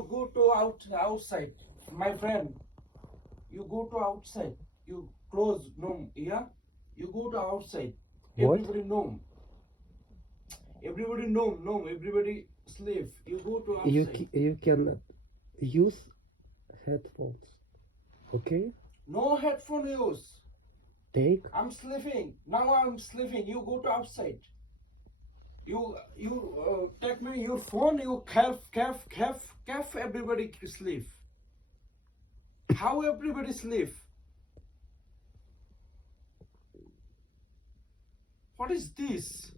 you go to outside, my friend. You go to outside. You close room, yeah. You go to outside. What? Everybody know. Everybody know. Everybody sleep. You go to outside. You can use headphones. Okay? No headphone use. Take. I'm sleeping. Now I'm sleeping. You go to outside. You take me your phone. You calf. Everybody sleep. How everybody sleep? What is this?